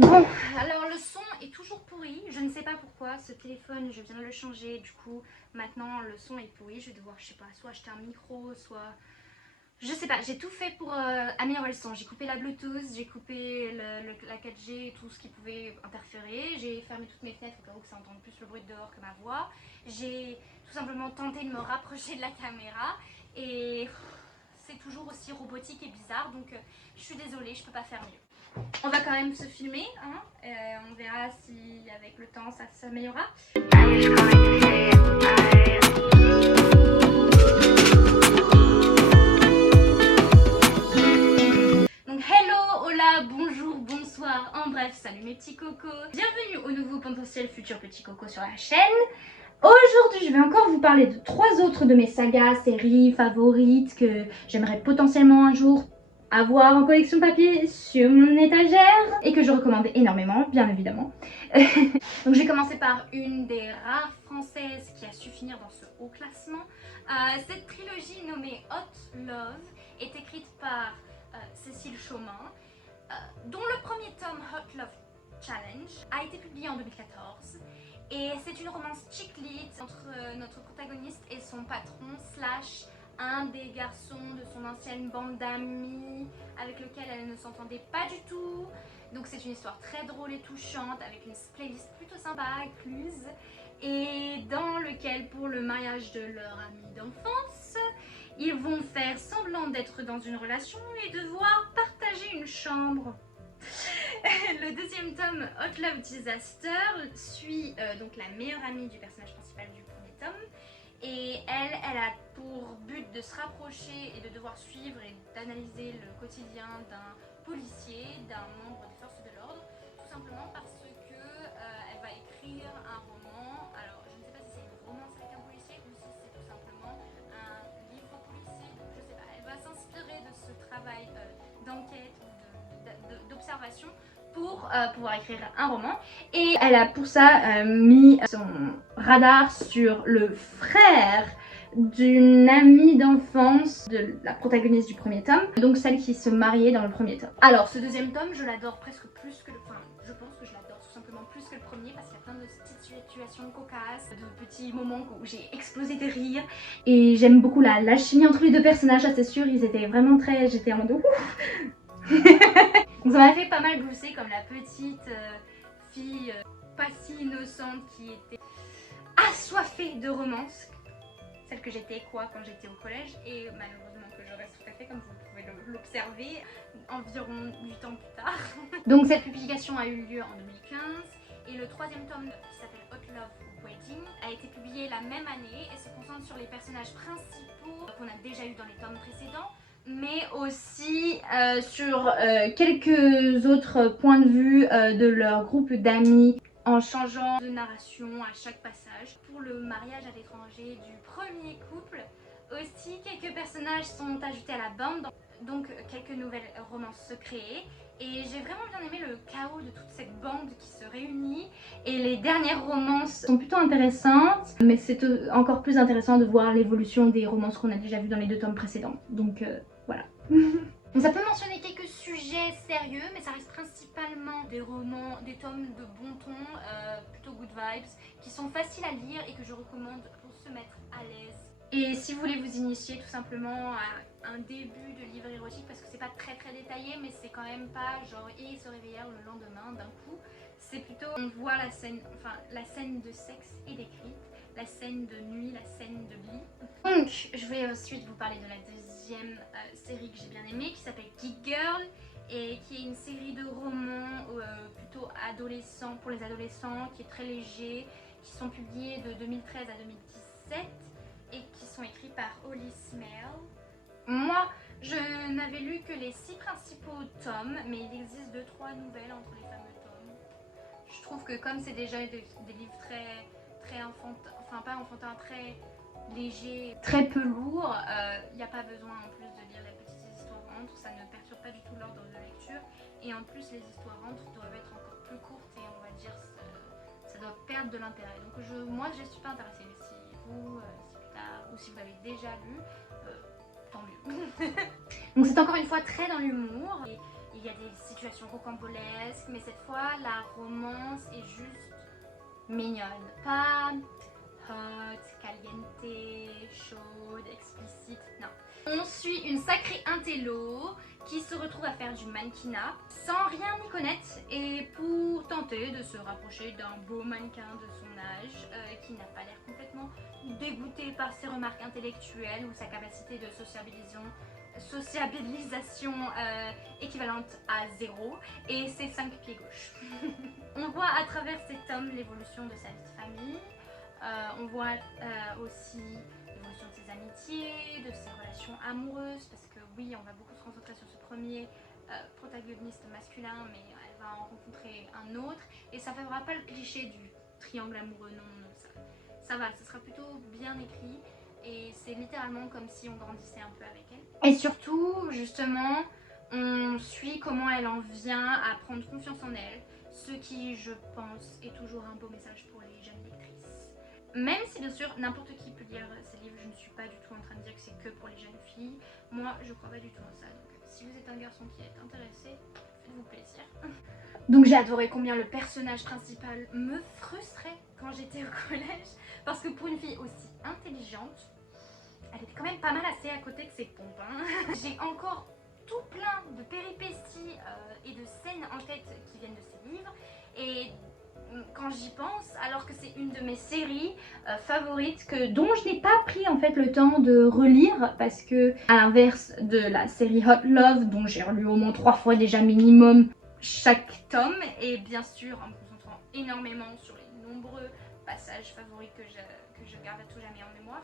Bon, alors le son est toujours pourri, je ne sais pas pourquoi, ce téléphone je viens de le changer, du coup maintenant le son est pourri, je vais devoir, je sais pas, soit acheter un micro, soit... Je sais pas, j'ai tout fait pour améliorer le son, j'ai coupé la Bluetooth, j'ai coupé la 4G et tout ce qui pouvait interférer, j'ai fermé toutes mes fenêtres au cas où que ça entende plus le bruit de dehors que ma voix, j'ai tout simplement tenté de me rapprocher de la caméra et c'est toujours aussi robotique et bizarre, donc je suis désolée, je peux pas faire mieux. On va quand même se filmer, hein. On verra si avec le temps ça s'améliorera. Donc hello, hola, bonjour, bonsoir, en bref, salut mes petits cocos. Bienvenue au nouveau potentiel futur petit coco sur la chaîne. Aujourd'hui, je vais encore vous parler de 3 autres de mes sagas, séries favorites que j'aimerais potentiellement un jour avoir en collection papier sur mon étagère et que je recommande énormément, bien évidemment. Donc j'ai commencé par une des rares françaises qui a su finir dans ce haut classement. Cette trilogie nommée Hot Love est écrite par Cécile Chaumin, dont le premier tome Hot Love Challenge a été publié en 2014. Et c'est une romance chick lit entre notre protagoniste et son patron slash un des garçons de son ancienne bande d'amis avec lequel elle ne s'entendait pas du tout. Donc c'est une histoire très drôle et touchante avec une playlist plutôt sympa incluse et dans lequel pour le mariage de leur ami d'enfance, ils vont faire semblant d'être dans une relation et devoir partager une chambre. Le deuxième tome, Hot Love Disaster, suit donc la meilleure amie du personnage principal du premier tome. Et elle a pour but de se rapprocher et de devoir suivre et d'analyser le quotidien d'un policier, d'un membre des forces de l'ordre, tout simplement parce que elle va écrire un roman. Alors je ne sais pas si c'est une romance avec un policier ou si c'est tout simplement un livre policier, donc je sais pas. Elle va s'inspirer de ce travail d'enquête ou d'observation pour pouvoir écrire un roman. Et elle a pour ça mis son radar sur le frère d'une amie d'enfance de la protagoniste du premier tome, donc celle qui se mariait dans le premier tome. Alors ce deuxième tome, je l'adore presque plus que le... Enfin, je pense que je l'adore tout simplement plus que le premier parce qu'il y a plein de petites situations cocasses, de petits moments où j'ai explosé de rire. Et j'aime beaucoup la chimie entre les deux personnages, ça c'est sûr, ils étaient vraiment très... J'étais en mode ouf. Donc ça m'a fait pas mal glousser comme la petite fille pas si innocente qui était assoiffée de romance, celle que j'étais quand j'étais au collège et malheureusement que je reste tout à fait comme vous pouvez l'observer environ 8 ans plus tard. Donc cette publication a eu lieu en 2015 et le troisième tome qui s'appelle Hot Love Wedding a été publié la même année et se concentre sur les personnages principaux qu'on a déjà eu dans les tomes précédents, mais aussi sur quelques autres points de vue de leur groupe d'amis en changeant de narration à chaque passage. Pour le mariage à l'étranger du premier couple, aussi quelques personnages sont ajoutés à la bande, donc quelques nouvelles romances se créent. Et j'ai vraiment bien aimé le chaos de toute cette bande qui se réunit. Et les dernières romances sont plutôt intéressantes, mais c'est encore plus intéressant de voir l'évolution des romances qu'on a déjà vues dans les 2 tomes précédents. Donc voilà. Donc ça peut mentionner quelques sujets sérieux, mais ça reste principalement des romans, des tomes de bon ton, plutôt good vibes, qui sont faciles à lire et que je recommande pour se mettre à l'aise. Et si vous voulez vous initier tout simplement à un début de livre érotique, parce que c'est pas très détaillé, mais c'est quand même pas genre ils se réveillèrent le lendemain d'un coup. C'est plutôt, on voit la scène de sexe est décrite, la scène de nuit, la scène de lit. Donc je vais ensuite vous parler de la deuxième série que j'ai bien aimée qui s'appelle Geek Girl et qui est une série de romans plutôt adolescents, pour les adolescents, qui est très léger, qui sont publiés de 2013 à 2017 et qui sont écrits par Holly Smale. Moi, je n'avais lu que les 6 principaux tomes, mais il existe 2-3 nouvelles entre les fameux tomes. Je trouve que comme c'est déjà des livres très enfantins, enfin pas enfantins, très légers, très peu lourds, il n'y a pas besoin en plus de lire les petites histoires entre, ça ne perturbe pas du tout l'ordre de lecture. Et en plus les histoires entre doivent être encore plus courtes et on va dire ça doit perdre de l'intérêt. Donc moi je ne suis pas intéressée, mais si vous, si plus tard, ou si vous l'avez déjà lu, tant mieux. Donc c'est encore une fois très dans l'humour et il y a des situations rocambolesques, mais cette fois la romance est juste mignonne. Pas hot, caliente, chaude, explicite, non. On suit une sacrée intello qui se retrouve à faire du mannequinat sans rien y connaître et pour tenter de se rapprocher d'un beau mannequin de son âge qui n'a pas l'air complètement dégoûté par ses remarques intellectuelles ou sa capacité de sociabilisation équivalente à 0 et ses 5 pieds gauche. On voit à travers cet homme l'évolution de sa vie de famille, on voit aussi l'évolution de ses amitiés, de ses relations amoureuses, parce que oui, on va beaucoup se concentrer sur ce premier protagoniste masculin, mais elle va en rencontrer un autre, et ça ne fera pas le cliché du triangle amoureux, non, non, ça va, ce sera plutôt bien écrit, et c'est littéralement comme si on grandissait un peu avec elle. Et surtout, justement, on suit comment elle en vient à prendre confiance en elle, ce qui, je pense, est toujours un beau message pour les jeunes lectrices. Même si bien sûr n'importe qui peut lire ces livres, je ne suis pas du tout en train de dire que c'est que pour les jeunes filles. Moi je crois pas du tout en ça, donc si vous êtes un garçon qui est intéressé, faites-vous plaisir. Donc j'ai adoré combien le personnage principal me frustrait quand j'étais au collège, parce que pour une fille aussi intelligente, elle était quand même pas mal assez à côté de ses pompes, hein. J'ai encore tout plein de péripéties et de scènes en tête qui viennent de ces livres, et quand j'y pense, alors que c'est une de mes séries favorites dont je n'ai pas pris en fait le temps de relire, parce que à l'inverse de la série Hot Love dont j'ai relu au moins 3 fois déjà minimum chaque tome, et bien sûr en me concentrant énormément sur les nombreux passages favoris que je garde à tout jamais en mémoire.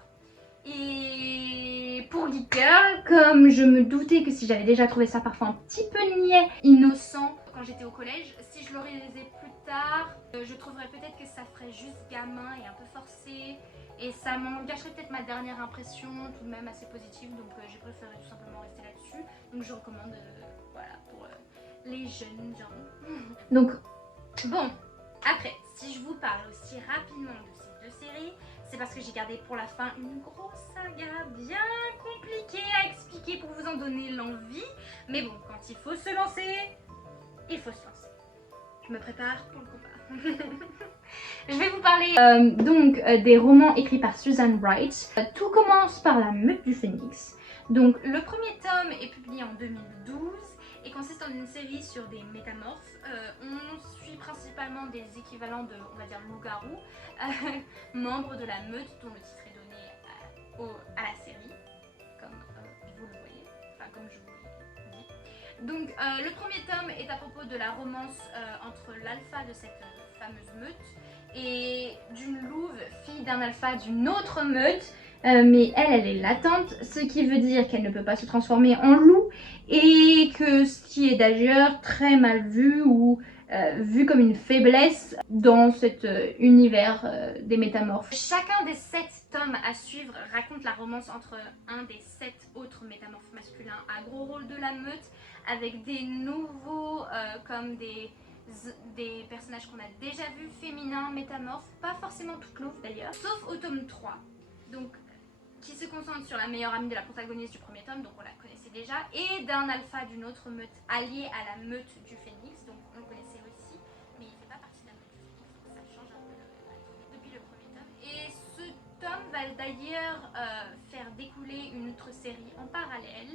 Et pour Geek Girl, comme je me doutais que si j'avais déjà trouvé ça parfois un petit peu niais, innocent quand j'étais au collège, si je le réalisais plus tard, je trouverais peut-être que ça ferait juste gamin et un peu forcé, et ça m'en gâcherait peut-être ma dernière impression tout de même assez positive, donc j'ai préféré tout simplement rester là-dessus. Donc je recommande voilà, pour les jeunes gens. Donc bon, après, si je vous parle aussi rapidement de ces 2 séries, c'est parce que j'ai gardé pour la fin une grosse saga bien compliquée à expliquer pour vous en donner l'envie. Mais bon, quand il faut se lancer, il faut se lancer. Je me prépare pour le combat. Je vais vous parler des romans écrits par Susan Wright. Tout commence par La Meute du Phénix. Donc le premier tome est publié en 2012 et consiste en une série sur des métamorphes. On suit principalement des équivalents de, on va dire, loups-garous, membres de la meute dont le titre est donné à la série, comme vous le voyez, enfin comme je vous l'ai dit. Donc le premier tome est à propos de la romance entre l'alpha de cette fameuse meute et d'une louve, fille d'un alpha d'une autre meute. Mais elle est latente, ce qui veut dire qu'elle ne peut pas se transformer en loup, et que ce qui est d'ailleurs très mal vu ou vu comme une faiblesse dans cet univers des métamorphes. Chacun des 7 tomes à suivre raconte la romance entre un des 7 autres métamorphes masculins à gros rôle de la meute, avec des nouveaux comme des personnages qu'on a déjà vus, féminins, métamorphes, pas forcément toutes louves d'ailleurs, sauf au tome 3. Donc qui se concentre sur la meilleure amie de la protagoniste du premier tome, donc on la connaissait déjà, et d'un alpha d'une autre meute alliée à la meute du Phénix, donc on le connaissait aussi, mais il ne fait pas partie de la meute du Phénix, donc ça change un peu depuis le premier tome. Et ce tome va d'ailleurs faire découler une autre série en parallèle,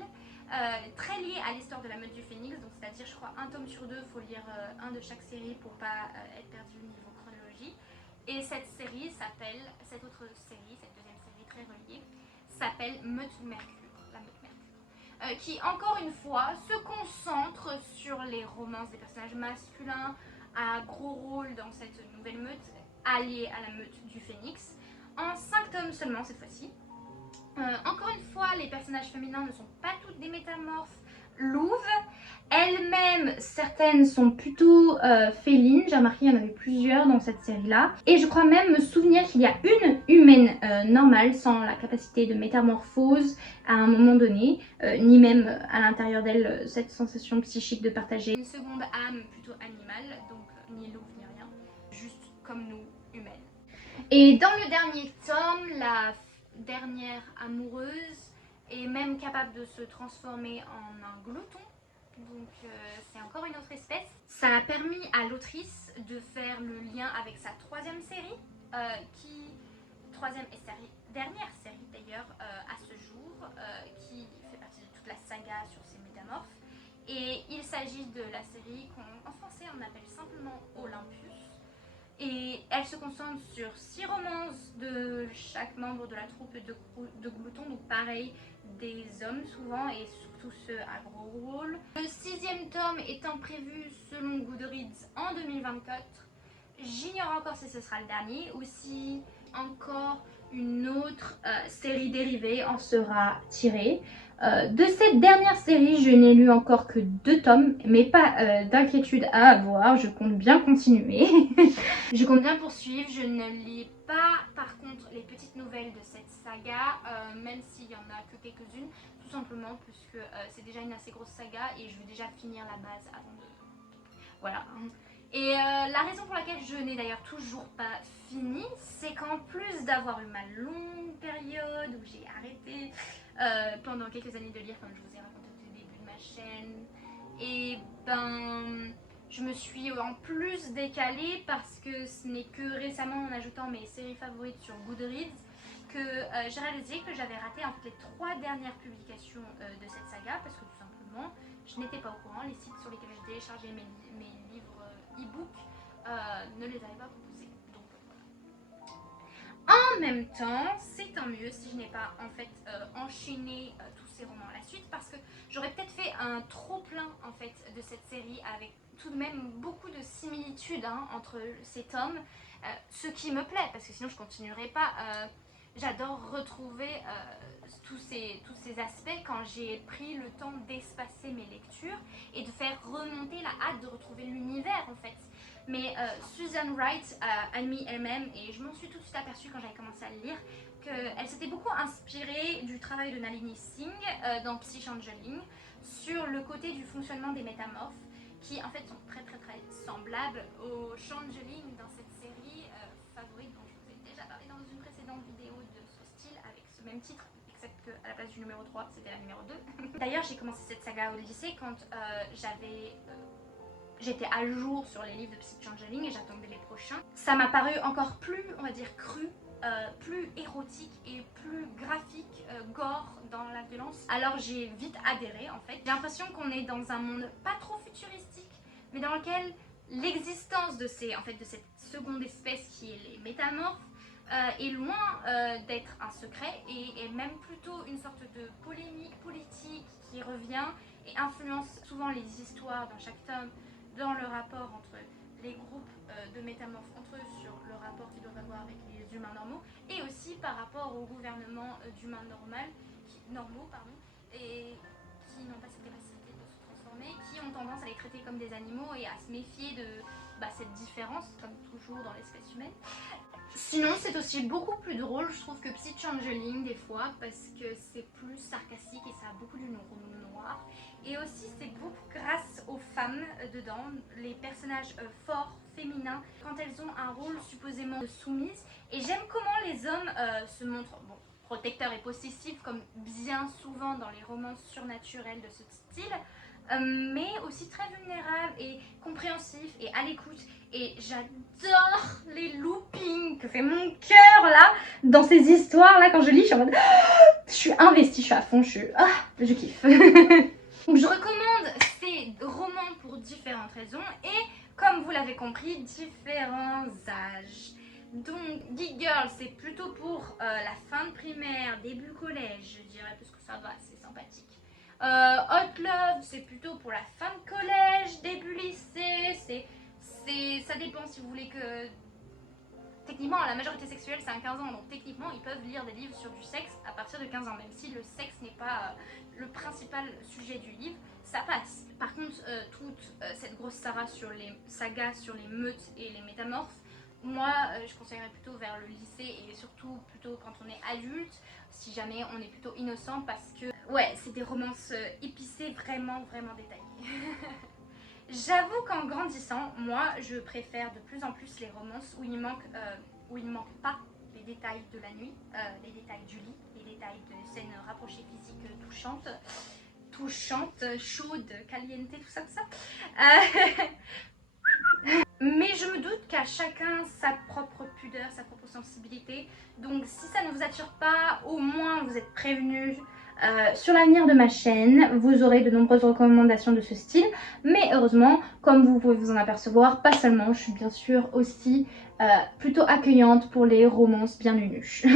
très liée à l'histoire de la meute du Phénix, donc c'est-à-dire je crois un tome sur 2, il faut lire un de chaque série pour pas être perdu au niveau chronologie. Et cette série s'appelle, cette autre série, cette deuxième série très reliée, s'appelle Meute Mercure, la Meute Mercure, qui encore une fois se concentre sur les romances des personnages masculins à gros rôle dans cette nouvelle meute, alliée à la meute du Phénix, en 5 tomes seulement cette fois-ci. Encore une fois, les personnages féminins ne sont pas toutes des métamorphes louves. Elles-mêmes, certaines sont plutôt félines. J'ai remarqué qu'il y en avait plusieurs dans cette série-là. Et je crois même me souvenir qu'il y a une humaine normale, sans la capacité de métamorphose à un moment donné, ni même à l'intérieur d'elle cette sensation psychique de partager une seconde âme plutôt animale, donc ni louve ni rien, juste comme nous, humaines. Et dans le dernier tome, la dernière amoureuse est même capable de se transformer en un glouton, donc c'est encore une autre espèce. Ça a permis à l'autrice de faire le lien avec sa troisième série, troisième et dernière série d'ailleurs à ce jour, qui fait partie de toute la saga sur ces métamorphes. Et il s'agit de la série qu'en français on appelle simplement Olympus. Et elle se concentre sur 6 romances de chaque membre de la troupe de gloutons, donc pareil, des hommes souvent et surtout ceux à gros rôle. Le 6e tome étant prévu selon Goodreads en 2024. J'ignore encore si ce sera le dernier ou si encore une autre série dérivée en sera tirée. De cette dernière série, je n'ai lu encore que 2 tomes, mais pas d'inquiétude à avoir, je compte bien continuer. Je compte bien poursuivre, je ne lis pas par contre les petites nouvelles de cette saga, même s'il y en a que quelques-unes, tout simplement parce que c'est déjà une assez grosse saga et je veux déjà finir la base avant de... Voilà. Et la raison pour laquelle je n'ai d'ailleurs toujours pas fini, c'est qu'en plus d'avoir eu ma longue période où j'ai arrêté pendant quelques années de lire, comme je vous ai raconté au début de ma chaîne, et ben je me suis en plus décalée parce que ce n'est que récemment en ajoutant mes séries favorites sur Goodreads que j'ai réalisé que j'avais raté en fait les 3 dernières publications de cette saga parce que tout simplement je n'étais pas au courant, les sites sur lesquels je téléchargeais mes livres e-book ne les avaient pas proposés. Donc voilà. En même temps, c'est tant mieux si je n'ai pas en fait enchaîné tous ces romans à la suite parce que j'aurais peut-être fait un trop plein en fait de cette série avec tout de même beaucoup de similitudes entre ces tomes, ce qui me plaît parce que sinon je continuerai pas. J'adore retrouver tous ces aspects quand j'ai pris le temps d'espacer mes lectures et de faire remonter la hâte de retrouver l'univers en fait. Mais Susan Wright a mis elle-même, et je m'en suis tout de suite aperçue quand j'avais commencé à le lire, qu'elle s'était beaucoup inspirée du travail de Nalini Singh dans Psychangeling sur le côté du fonctionnement des métamorphes qui en fait sont très semblables aux Changeling dans cette série favorite dont je vous ai déjà parlé dans une précédente vidéo de ce style avec ce même titre, except qu'à la place du numéro 3 c'était la numéro 2. D'ailleurs j'ai commencé cette saga au lycée quand j'étais à jour sur les livres de Psychangeling et j'attendais les prochains. Ça m'a paru encore plus, on va dire, cru, plus érotique et plus graphique, gore dans la violence. Alors j'ai vite adhéré en fait. J'ai l'impression qu'on est dans un monde pas trop futuristique, mais dans lequel l'existence de cette seconde espèce qui est les métamorphes est loin d'être un secret et est même plutôt une sorte de polémique politique qui revient et influence souvent les histoires dans chaque tome, dans le rapport entre les groupes de métamorphes entre eux sur le rapport qu'ils doivent avoir avec les humains normaux et aussi par rapport au gouvernement d'humains normaux et qui n'ont pas cette capacité de se transformer, qui ont tendance à les traiter comme des animaux et à se méfier de cette différence comme toujours dans l'espèce humaine. Sinon c'est aussi beaucoup plus drôle je trouve que Psychangeling des fois parce que c'est plus sarcastique et ça a beaucoup d'humour noir et aussi c'est beaucoup grâce aux femmes dedans, les personnages forts, féminins quand elles ont un rôle supposément soumise et j'aime comment les hommes se montrent protecteurs et possessifs comme bien souvent dans les romances surnaturelles de ce style mais aussi très vulnérables et compréhensifs et à l'écoute. Et j'adore les loopings que fait mon cœur là dans ces histoires là quand je lis, je suis en mode je suis investie, je suis à fond, je kiffe. Donc je recommande ces romans pour différentes raisons et comme vous l'avez compris, différents âges. Donc Geek Girl c'est plutôt pour la fin de primaire, début collège je dirais parce que ça va, c'est sympathique. Hot Love c'est plutôt pour la fin de collège, début lycée, ça dépend si vous voulez que... Techniquement la majorité sexuelle c'est à 15 ans donc techniquement ils peuvent lire des livres sur du sexe à partir de 15 ans même si le sexe n'est pas le principal sujet du livre, ça passe. Par contre toute cette grosse saga sur les meutes et les métamorphes, moi je conseillerais plutôt vers le lycée et surtout plutôt quand on est adulte si jamais on est plutôt innocent parce que ouais c'est des romances épicées vraiment détaillées. J'avoue qu'en grandissant, moi je préfère de plus en plus les romances où il ne manque pas les détails de la nuit, les détails du lit, les détails de scènes rapprochées physiques touchantes, touchante, chaude, caliente, tout ça, tout ça. Mais je me doute qu'à chacun sa propre pudeur, sa propre sensibilité. Donc si ça ne vous attire pas, au moins vous êtes prévenus. Sur l'avenir de ma chaîne, vous aurez de nombreuses recommandations de ce style. Mais heureusement, comme vous pouvez vous en apercevoir, pas seulement, je suis bien sûr aussi plutôt accueillante pour les romances bien nunuches.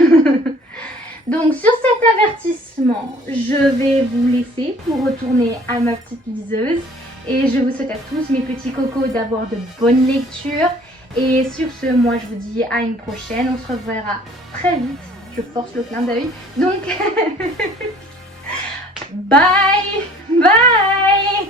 Donc sur cet avertissement, je vais vous laisser pour retourner à ma petite liseuse. Et je vous souhaite à tous mes petits cocos d'avoir de bonnes lectures. Et sur ce, moi je vous dis à une prochaine. On se reverra très vite. Je force le clin d'œil. Donc, bye! Bye!